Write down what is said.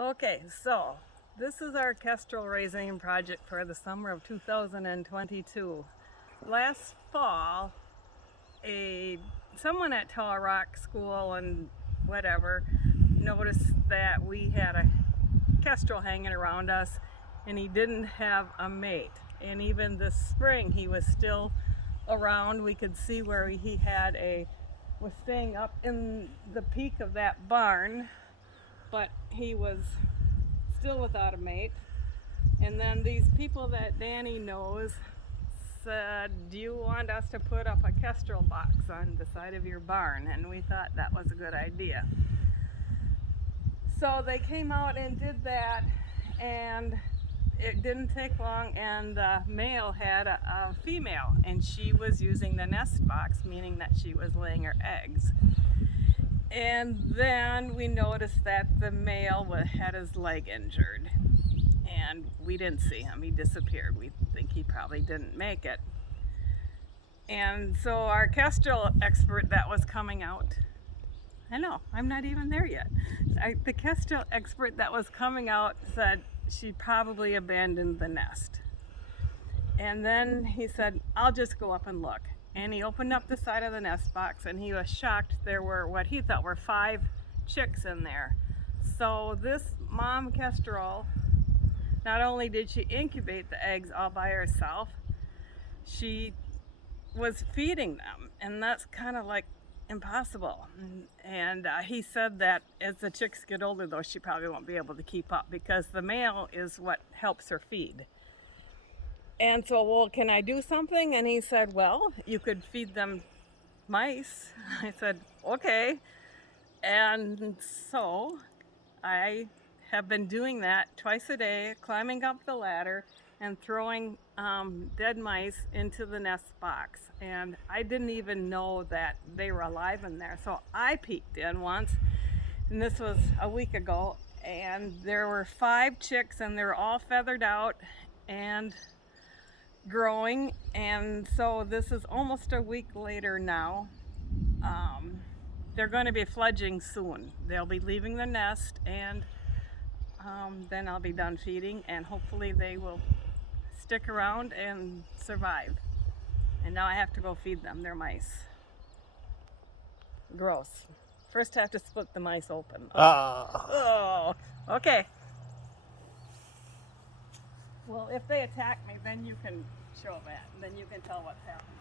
Okay, so this is our kestrel raising project for the summer of 2022. Last fall, someone at Tower Rock School and whatever noticed that we had a kestrel hanging around us and he didn't have a mate. And even this spring he was still around. We could see where he was staying up in the peak of that barn, but he was still without a mate. And then these people that Danny knows said, do you want us to put up a kestrel box on the side of your barn? And we thought that was a good idea. So they came out and did that, and it didn't take long, and the male had a female, and she was using the nest box, meaning that she was laying her eggs. And then we noticed that the male had his leg injured, and we didn't see him. He disappeared. We think he probably didn't make it. And so our kestrel expert that was coming out, I know, I'm not even there yet. The kestrel expert that was coming out said she probably abandoned the nest. And then he said, I'll just go up and look. And he opened up the side of the nest box and he was shocked. There were what he thought were 5 chicks in there. So this mom kestrel, not only did she incubate the eggs all by herself, she was feeding them, and that's kind of like impossible. And he said that as the chicks get older though, she probably won't be able to keep up because the male is what helps her feed. And so, well, can I do something? And he said, well, you could feed them mice. I said, okay. And so I have been doing that twice a day, climbing up the ladder and throwing dead mice into the nest box. And I didn't even know that they were alive in there. So I peeked in once, and this was a week ago, and there were 5 chicks and they're all feathered out and growing. And so this is almost a week later now. They're going to be fledging soon. They'll be leaving the nest, and then I'll be done feeding, and hopefully they will stick around and survive. And now I have to go feed them. They're mice. Gross. First I have to split the mice open. Oh, okay. Well, if they attack me, then you can show that, and then you can tell what's happening.